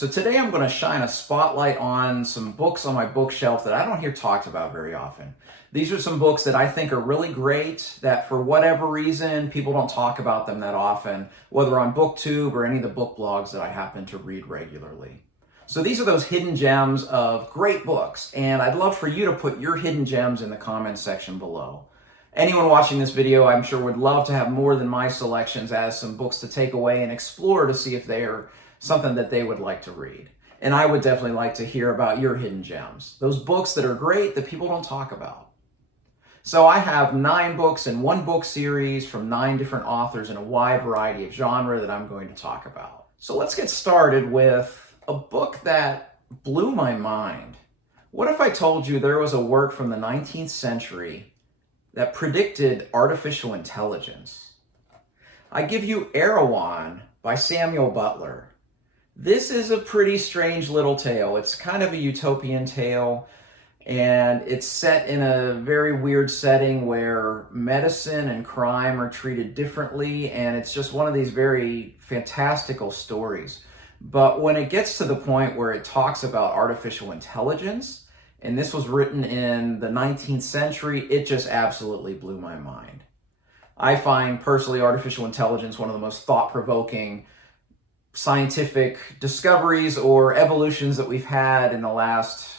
So today I'm going to shine a spotlight on some books on my bookshelf that I don't hear talked about very often. These are some books that I think are really great that for whatever reason people don't talk about them that often, whether on BookTube or any of the book blogs that I happen to read regularly. So these are those hidden gems of great books, and I'd love for you to put your hidden gems in the comments section below. Anyone watching this video, I'm sure, would love to have more than my selections as some books to take away and explore to see if they are something that they would like to read. And I would definitely like to hear about your hidden gems, those books that are great that people don't talk about. So I have 9 books in one book series from 9 different authors in a wide variety of genre that I'm going to talk about. So let's get started with a book that blew my mind. What if I told you there was a work from the 19th century that predicted artificial intelligence? I give you Erewhon by Samuel Butler. This is a pretty strange little tale. It's kind of a utopian tale, and it's set in a very weird setting where medicine and crime are treated differently, and it's just one of these very fantastical stories. But when it gets to the point where it talks about artificial intelligence, and this was written in the 19th century, it just absolutely blew my mind. I find personally artificial intelligence one of the most thought-provoking scientific discoveries or evolutions that we've had in the last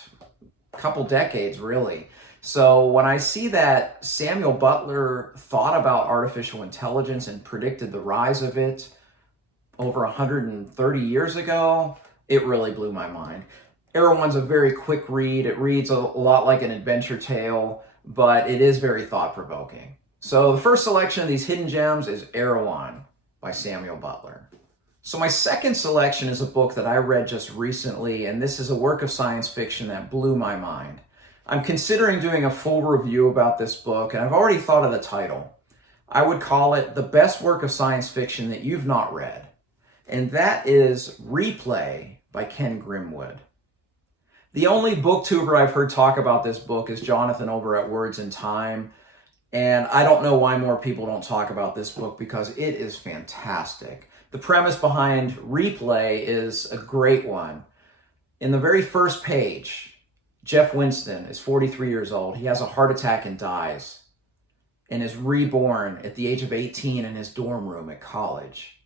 couple decades, really. So when I see that Samuel Butler thought about artificial intelligence and predicted the rise of it over 130 years ago, it really blew my mind. Erewhon's a very quick read. It reads a lot like an adventure tale, but it is very thought-provoking. So the first selection of these hidden gems is Erewhon by Samuel Butler. So my second selection is a book that I read just recently, and this is a work of science fiction that blew my mind. I'm considering doing a full review about this book, and I've already thought of the title. I would call it the best work of science fiction that you've not read, and that is Replay by Ken Grimwood. The only booktuber I've heard talk about this book is Jonathan over at Words in Time, and I don't know why more people don't talk about this book because it is fantastic. The premise behind Replay is a great one. In the very first page, Jeff Winston is 43 years old. He has a heart attack and dies, and is reborn at the age of 18 in his dorm room at college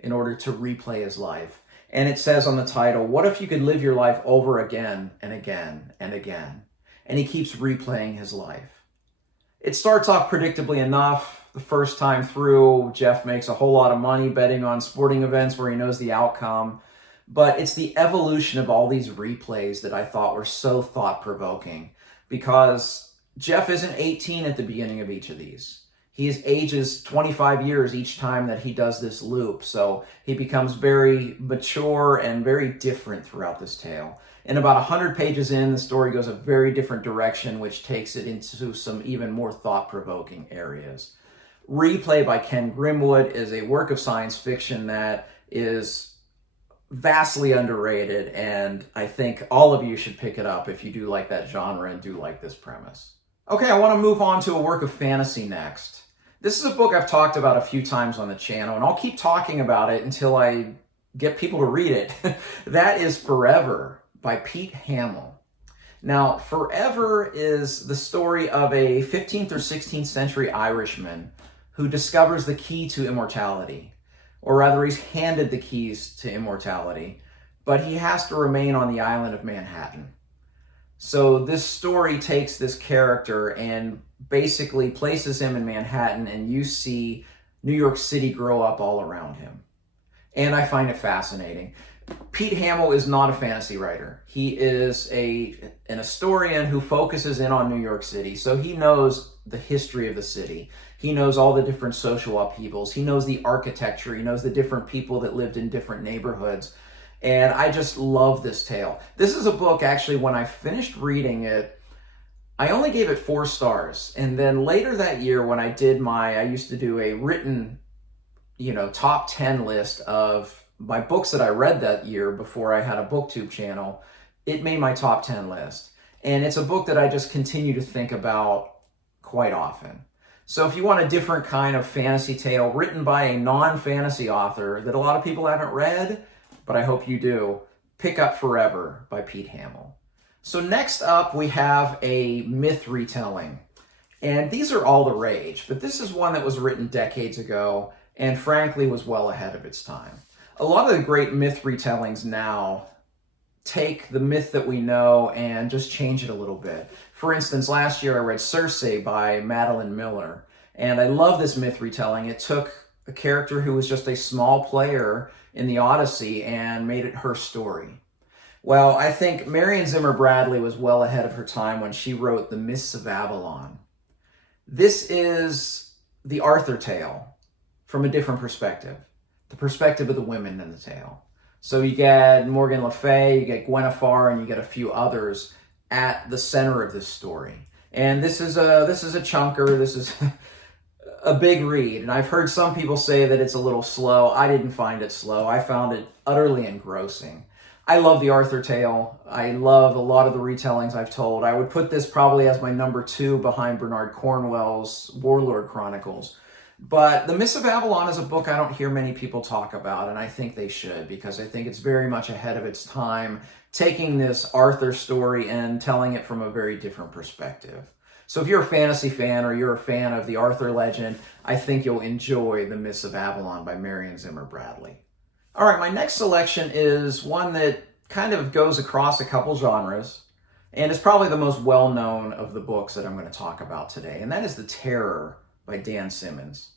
in order to replay his life. And it says on the title, what if you could live your life over again and again and again? And he keeps replaying his life. It starts off predictably enough. The first time through, Jeff makes a whole lot of money betting on sporting events where he knows the outcome. But it's the evolution of all these replays that I thought were so thought-provoking, because Jeff isn't 18 at the beginning of each of these. He ages 25 years each time that he does this loop. So he becomes very mature and very different throughout this tale. And about 100 pages in, the story goes a very different direction, which takes it into some even more thought-provoking areas. Replay by Ken Grimwood is a work of science fiction that is vastly underrated, and I think all of you should pick it up if you do like that genre and do like this premise. Okay, I want to move on to a work of fantasy next. This is a book I've talked about a few times on the channel, and I'll keep talking about it until I get people to read it. That is Forever by Pete Hamill. Now, Forever is the story of a 15th or 16th century Irishman who discovers the key to immortality. Or rather, he's handed the keys to immortality, but he has to remain on the island of Manhattan. So this story takes this character and basically places him in Manhattan, and you see New York City grow up all around him. And I find it fascinating. Pete Hamill is not a fantasy writer. He is an historian who focuses in on New York City. So he knows the history of the city. He knows all the different social upheavals. He knows the architecture. He knows the different people that lived in different neighborhoods. And I just love this tale. This is a book, actually, when I finished reading it, I only gave it 4 stars. And then later that year when I used to do a written, top 10 list of my books that I read that year before I had a BookTube channel. It made my top 10 list. And it's a book that I just continue to think about quite often. So if you want a different kind of fantasy tale written by a non-fantasy author that a lot of people haven't read, but I hope you do, Pick Up Forever by Pete Hamill. So next up, we have a myth retelling. And these are all the rage, but this is one that was written decades ago and frankly was well ahead of its time. A lot of the great myth retellings now take the myth that we know and just change it a little bit. For instance, last year I read Circe by Madeline Miller, and I love this myth retelling. It took a character who was just a small player in the Odyssey and made it her story. Well, I think Marion Zimmer Bradley was well ahead of her time when she wrote The Mists of Avalon. This is the Arthur tale from a different perspective, the perspective of the women in the tale. So you get Morgan Le Fay, you get Gwennifer, and you get a few others at the center of this story. And this is a chunker, this is a big read. And I've heard some people say that it's a little slow. I didn't find it slow. I found it utterly engrossing. I love the Arthur tale. I love a lot of the retellings I've told. I would put this probably as my number 2 behind Bernard Cornwell's Warlord Chronicles. But The Mists of Avalon is a book I don't hear many people talk about, and I think they should, because I think it's very much ahead of its time, taking this Arthur story and telling it from a very different perspective. So if you're a fantasy fan or you're a fan of the Arthur legend, I think you'll enjoy The Mists of Avalon by Marion Zimmer Bradley. All right, my next selection is one that kind of goes across a couple genres, and is probably the most well-known of the books that I'm going to talk about today, and that is The Terror by Dan Simmons.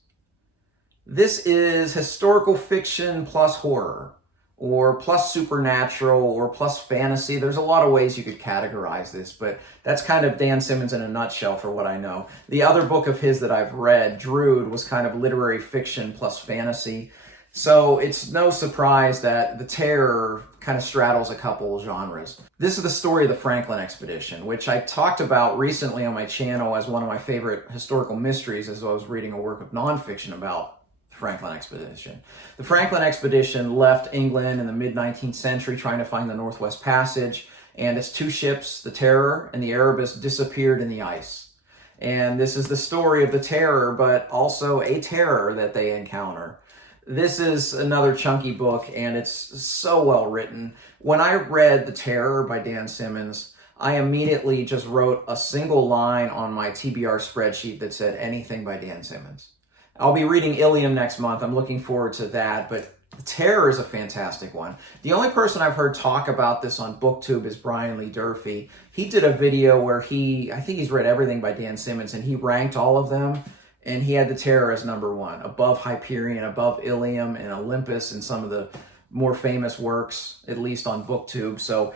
This is historical fiction plus horror, or plus supernatural, or plus fantasy. There's a lot of ways you could categorize this, but that's kind of Dan Simmons in a nutshell for what I know. The other book of his that I've read, Drood, was kind of literary fiction plus fantasy. So it's no surprise that The Terror kind of straddles a couple genres. This is the story of the Franklin Expedition, which I talked about recently on my channel as one of my favorite historical mysteries as I was reading a work of nonfiction about the Franklin Expedition. The Franklin Expedition left England in the mid-19th century trying to find the Northwest Passage, and its 2 ships, the Terror and the Erebus, disappeared in the ice. And this is the story of the Terror, but also a terror that they encounter. This is another chunky book, and it's so well written. When I read The Terror by Dan Simmons, I immediately just wrote a single line on my TBR spreadsheet that said anything by Dan Simmons. I'll be reading Ilium next month. I'm looking forward to that, but The Terror is a fantastic one. The only person I've heard talk about this on BookTube is Brian Lee Durfee. He did a video where I think he's read everything by Dan Simmons, and he ranked all of them. And he had The Terror as number 1, above Hyperion, above Ilium, and Olympus, and some of the more famous works, at least on BookTube. So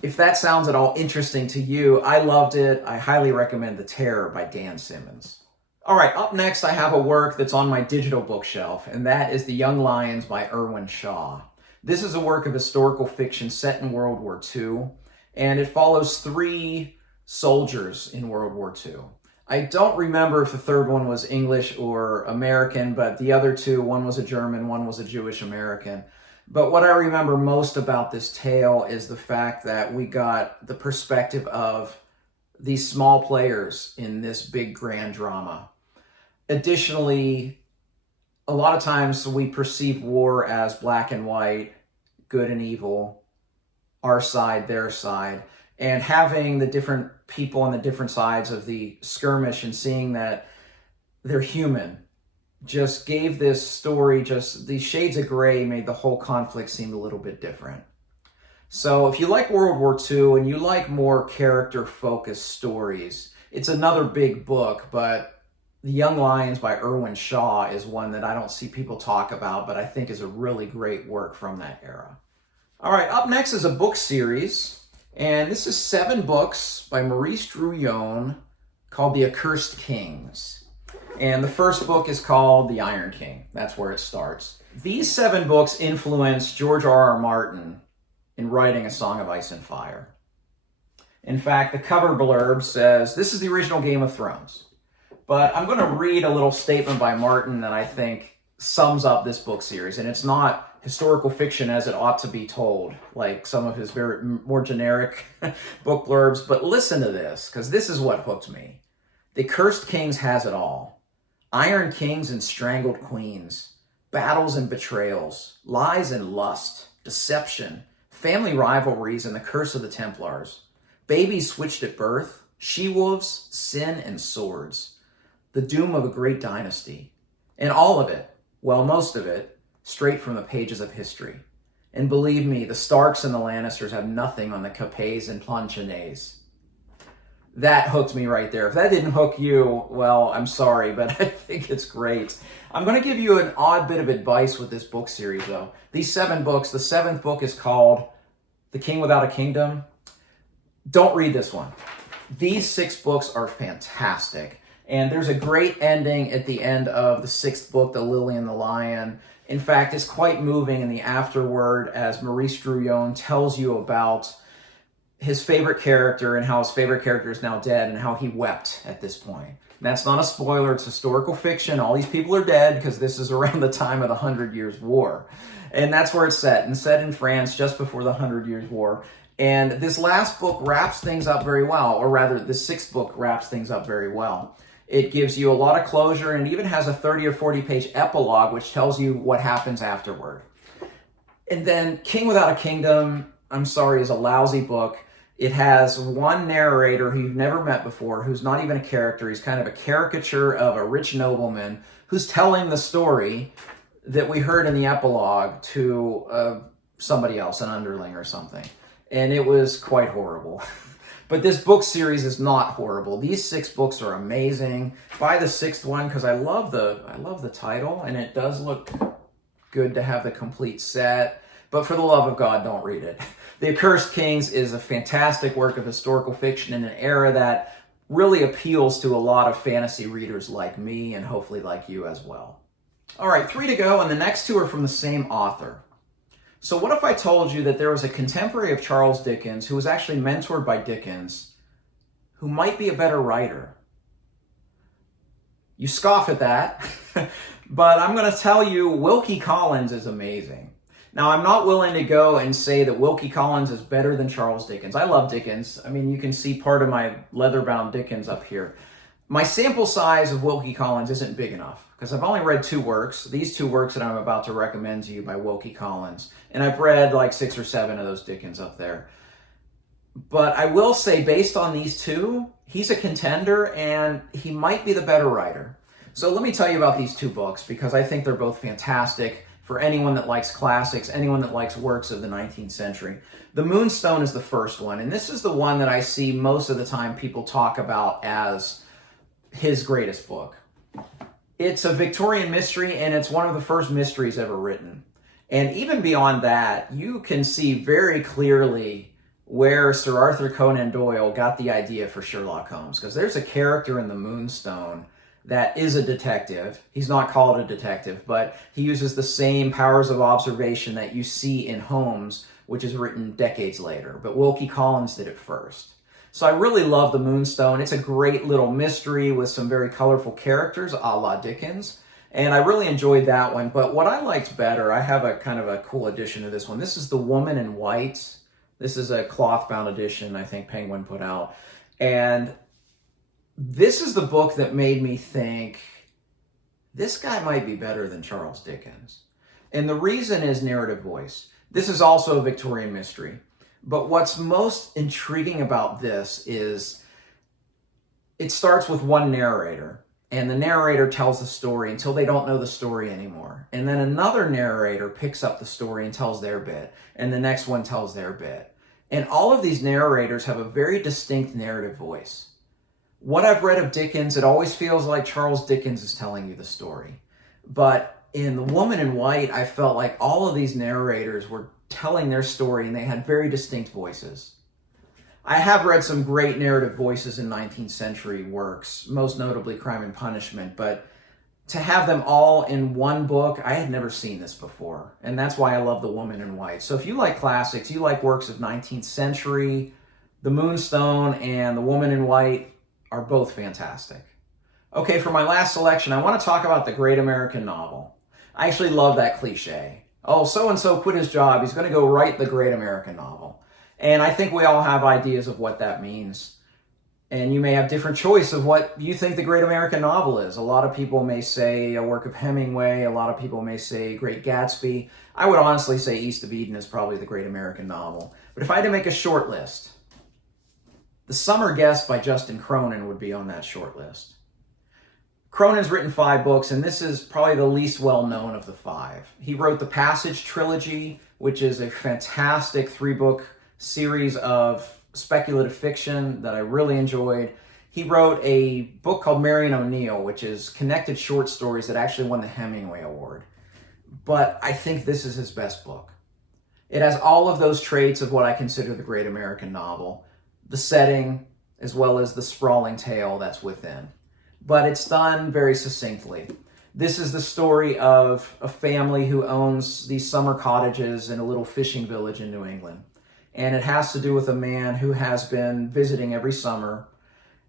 if that sounds at all interesting to you, I loved it. I highly recommend The Terror by Dan Simmons. All right, up next I have a work that's on my digital bookshelf, and that is The Young Lions by Irwin Shaw. This is a work of historical fiction set in World War II, and it follows 3 soldiers in World War II. I don't remember if the third one was English or American, but the other 2, one was a German, one was a Jewish American. But what I remember most about this tale is the fact that we got the perspective of these small players in this big grand drama. Additionally, a lot of times we perceive war as black and white, good and evil, our side, their side. And having the different people on the different sides of the skirmish and seeing that they're human just gave this story, just these shades of gray made the whole conflict seem a little bit different. So if you like World War II and you like more character-focused stories, it's another big book, but The Young Lions by Irwin Shaw is one that I don't see people talk about, but I think is a really great work from that era. All right, up next is a book series. And this is 7 books by Maurice Druillon called The Accursed Kings. And the first book is called The Iron King. That's where it starts. These 7 books influenced George R.R. Martin in writing A Song of Ice and Fire. In fact, the cover blurb says, this is the original Game of Thrones. But I'm going to read a little statement by Martin that I think sums up this book series. And it's not historical fiction as it ought to be told, like some of his very more generic book blurbs. But listen to this, because this is what hooked me. The Cursed Kings has it all. Iron kings and strangled queens, battles and betrayals, lies and lust, deception, family rivalries and the curse of the Templars, babies switched at birth, she-wolves, sin, and swords, the doom of a great dynasty, and all of it, well, most of it, straight from the pages of history. And believe me, the Starks and the Lannisters have nothing on the Capets and Planchonets. That hooked me right there. If that didn't hook you, well, I'm sorry, but I think it's great. I'm going to give you an odd bit of advice with this book series, though. These 7 books, the 7th book is called The King Without a Kingdom. Don't read this one. These 6 books are fantastic. And there's a great ending at the end of the 6th book, The Lily and the Lion. In fact, it's quite moving in the afterword as Maurice Drouillon tells you about his favorite character and how his favorite character is now dead and how he wept at this point. And that's not a spoiler, it's historical fiction. All these people are dead because this is around the time of the 100 Years' War. And that's where it's set, and set in France just before the 100 Years' War. And this last book wraps things up very well, or rather, the 6th book wraps things up very well. It gives you a lot of closure, and it even has a 30 or 40 page epilogue, which tells you what happens afterward. And then King Without a Kingdom, I'm sorry, is a lousy book. It has one narrator who you've never met before, who's not even a character. He's kind of a caricature of a rich nobleman who's telling the story that we heard in the epilogue to somebody else, an underling or something. And it was quite horrible. But this book series is not horrible. These 6 books are amazing. Buy the 6th one because I love the title, and it does look good to have the complete set. But for the love of God, don't read it. The Accursed Kings is a fantastic work of historical fiction in an era that really appeals to a lot of fantasy readers like me and hopefully like you as well. All right, 3 to go, and the next 2 are from the same author. So what if I told you that there was a contemporary of Charles Dickens who was actually mentored by Dickens who might be a better writer? You scoff at that, but I'm going to tell you Wilkie Collins is amazing. Now, I'm not willing to go and say that Wilkie Collins is better than Charles Dickens. I love Dickens. I mean, you can see part of my leather-bound Dickens up here. My sample size of Wilkie Collins isn't big enough because I've only read 2 works. These 2 works that I'm about to recommend to you by Wilkie Collins. And I've read like 6 or 7 of those Dickens up there. But I will say, based on these 2, he's a contender and he might be the better writer. So let me tell you about these 2 books because I think they're both fantastic for anyone that likes classics, anyone that likes works of the 19th century. The Moonstone is the first one, and this is the one that I see most of the time people talk about as his greatest book. It's a Victorian mystery, and it's one of the first mysteries ever written. And even beyond that, you can see very clearly where Sir Arthur Conan Doyle got the idea for Sherlock Holmes, because there's a character in the Moonstone that is a detective. He's not called a detective, but he uses the same powers of observation that you see in Holmes, which is written decades later. But Wilkie Collins did it first. So I really love The Moonstone. It's a great little mystery with some very colorful characters, a la Dickens. And I really enjoyed that one. But what I liked better, I have a kind of a cool edition of this one. This is The Woman in White. This is a cloth-bound edition I think Penguin put out. And this is the book that made me think, this guy might be better than Charles Dickens. And the reason is narrative voice. This is also a Victorian mystery. But what's most intriguing about this is it starts with one narrator, and the narrator tells the story until they don't know the story anymore. And then another narrator picks up the story and tells their bit, and the next one tells their bit. And all of these narrators have a very distinct narrative voice. What I've read of Dickens, it always feels like Charles Dickens is telling you the story. But in The Woman in White, I felt like all of these narrators were telling their story and they had very distinct voices. I have read some great narrative voices in 19th century works, most notably Crime and Punishment, but to have them all in one book, I had never seen this before. And that's why I love The Woman in White. So if you like classics, you like works of 19th century, The Moonstone and The Woman in White are both fantastic. Okay, for my last selection, I want to talk about the great American novel. I actually love that cliche. Oh, so-and-so quit his job. He's going to go write the great American novel. And I think we all have ideas of what that means. And you may have different choice of what you think the great American novel is. A lot of people may say a work of Hemingway. A lot of people may say Great Gatsby. I would honestly say East of Eden is probably the great American novel. But if I had to make a short list, The Summer Guest by Justin Cronin would be on that short list. Cronin's written 5 books, and this is probably the least well-known of the 5. He wrote the Passage trilogy, which is a fantastic 3-book series of speculative fiction that I really enjoyed. He wrote a book called Marion O'Neill, which is connected short stories that actually won the Hemingway Award. But I think this is his best book. It has all of those traits of what I consider the great American novel, the setting, as well as the sprawling tale that's within. But it's done very succinctly. This is the story of a family who owns these summer cottages in a little fishing village in New England. And it has to do with a man who has been visiting every summer,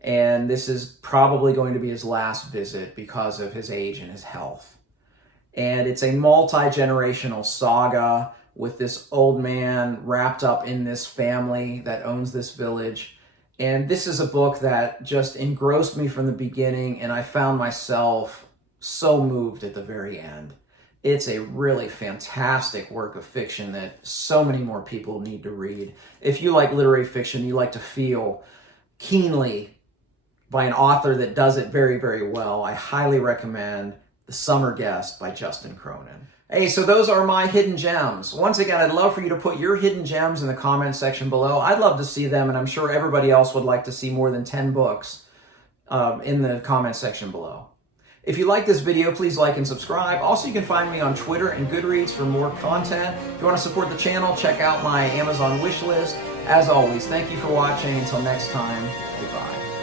and this is probably going to be his last visit because of his age and his health. And it's a multi-generational saga with this old man wrapped up in this family that owns this village. And this is a book that just engrossed me from the beginning, and I found myself so moved at the very end. It's a really fantastic work of fiction that so many more people need to read. If you like literary fiction, you like to feel keenly by an author that does it very, very well, I highly recommend The Summer Guest by Justin Cronin. Hey, so those are my hidden gems. Once again, I'd love for you to put your hidden gems in the comment section below. I'd love to see them, and I'm sure everybody else would like to see more than 10 books in the comment section below. If you like this video, please like and subscribe. Also, you can find me on Twitter and Goodreads for more content. If you want to support the channel, check out my Amazon wish list. As always, thank you for watching. Until next time, goodbye.